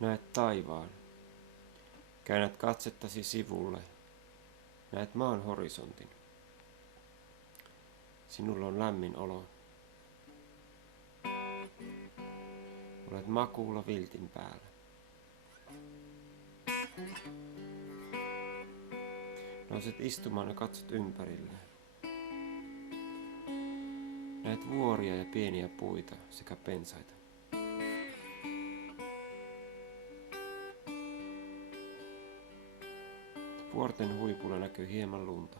Näet taivaan. Käännät katsettasi sivulle. Näet maan horisontin. Sinulla on lämmin olo. Olet makuulla viltin päällä. Nouset istumaan ja katsot ympärille. Näet vuoria ja pieniä puita sekä pensaita. Vuorten huipulla näkyy hieman lunta.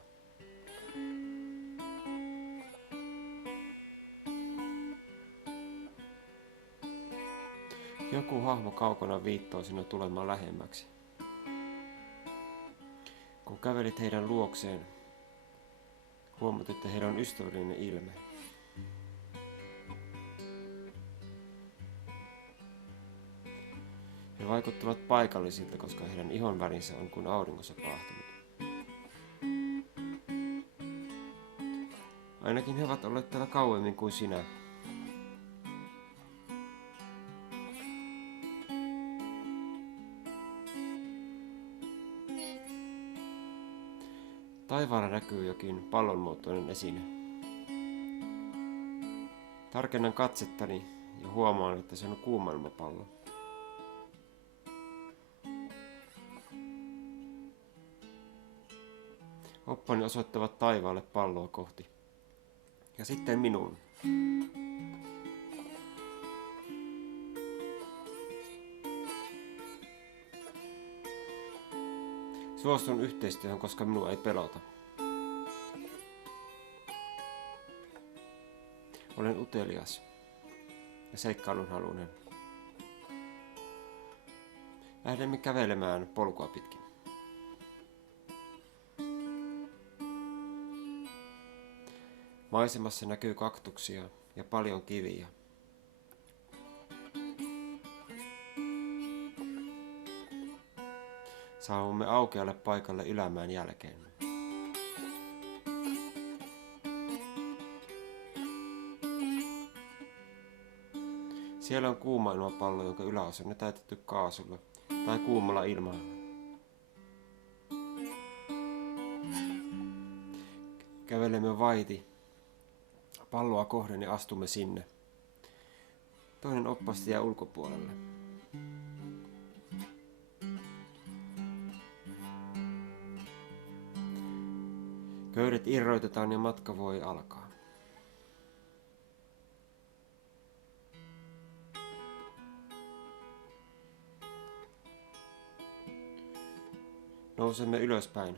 Joku hahmo kaukana viittoo sinua tulemaan lähemmäksi. Kun kävelit heidän luokseen, huomaat, että heillä on ystävällinen ilme. He vaikuttavat paikallisilta, koska heidän ihon värinsä on kuin auringossa paahtanut. Ainakin he ovat olleet täällä kauemmin kuin sinä. Taivaalla näkyy jokin pallonmuotoinen esine. Tarkennan katsettani ja huomaan, että se on kuumailmapallo. Oppani osoittavat taivaalle palloa kohti. Ja sitten minuun. Suostun yhteistyöhön, koska minua ei pelota. Olen utelias ja seikkailunhaluinen. Lähdemme kävelemään polkua pitkin. Maisemassa näkyy kaktuksia ja paljon kiviä. Saavumme aukealle paikalle ylämään jälkeen. Siellä on kuuma ilmapallo, jonka yläosa on täytetty kaasulla tai kuumalla ilmalla. Kävelemme vaiti palloa kohden ja astumme sinne. Toinen oppasti jää ulkopuolelle. Köydet irroitetaan ja matka voi alkaa. Nousemme ylöspäin.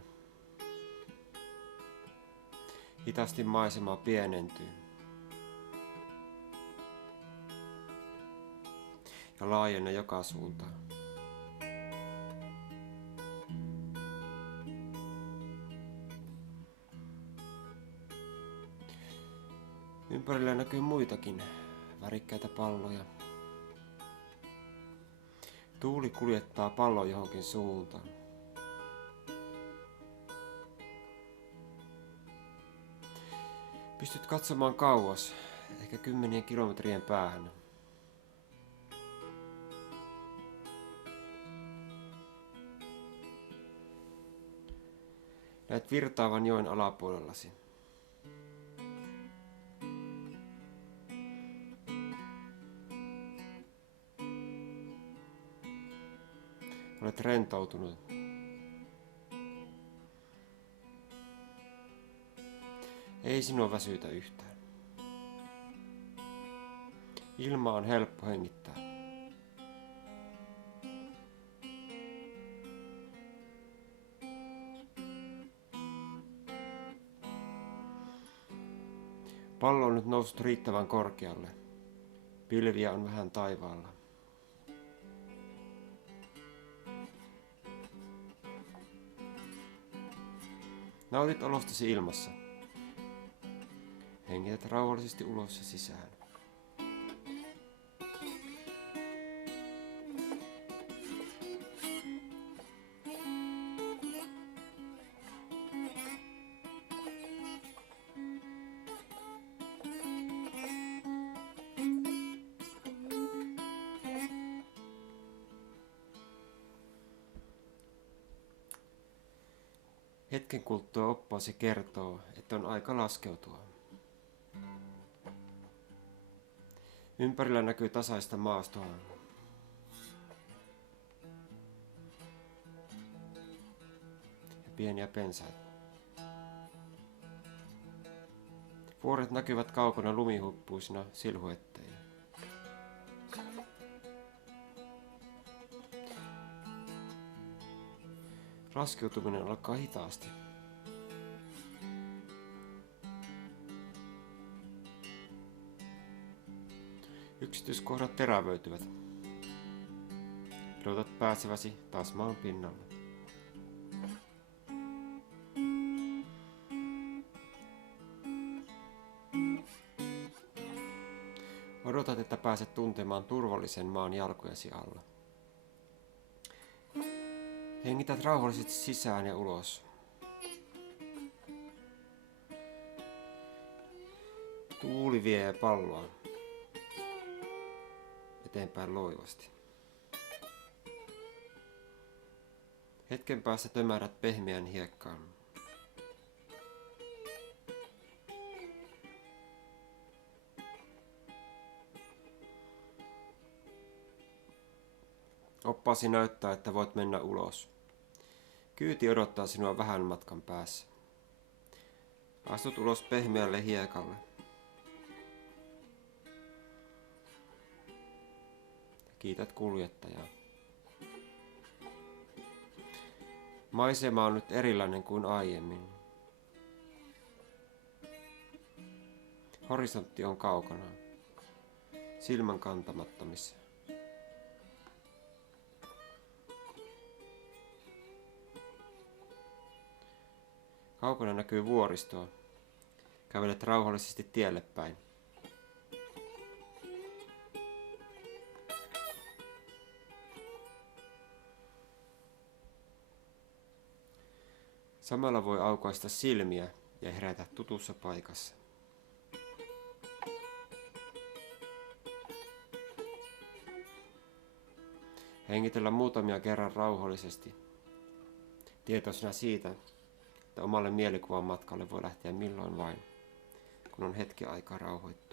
Hitaasti maisema pienentyy. Ja laajenee joka suuntaan. Ympärillä näkyy muitakin värikkäitä palloja. Tuuli kuljettaa pallon johonkin suuntaan. Pystyt katsomaan kauas, ehkä 10 kilometrien päähän. Näet virtaavan joen alapuolellasi. Olet rentoutunut. Ei sinua väsytä yhtään. Ilma on helppo hengittää. Pallo on nyt noussut riittävän korkealle. Pilviä on vähän taivaalla. Nautit olostasi ilmassa. Hengität rauhallisesti ulos ja sisään. Hetken kuluttua oppaasi kertoo, että on aika laskeutua. Ympärillä näkyy tasaista maastoa. Ja pieniä pensaita. Vuoret näkyvät kaukana lumihuppuisina silhuetteina. Laskeutuminen alkaa hitaasti. Yksityiskohdat terävöityvät. Odotat pääseväsi taas maan pinnalle. Odotat, että pääset tuntemaan turvallisen maan jalkojesi alla. Hengität rauhallisesti sisään ja ulos. Tuuli vie palloa eteenpäin loivasti. Hetken päästä tömärät pehmeän hiekkaan. Oppaasi näyttää, että voit mennä ulos. Kyyti odottaa sinua vähän matkan päässä. Astut ulos pehmeälle hiekalle. Kiität kuljettajaa. Maisema on nyt erilainen kuin aiemmin. Horisontti on kaukana, silmän kantamattomissa. Kaukana näkyy vuoristoa. Kävelet rauhallisesti tielle päin. Samalla voi aukaista silmiä ja herätä tutussa paikassa. Hengitellä muutamia kerran rauhallisesti, tietoisena siitä, että omalle mielikuvan matkalle voi lähteä milloin vain, kun on hetki aikaa rauhoittua.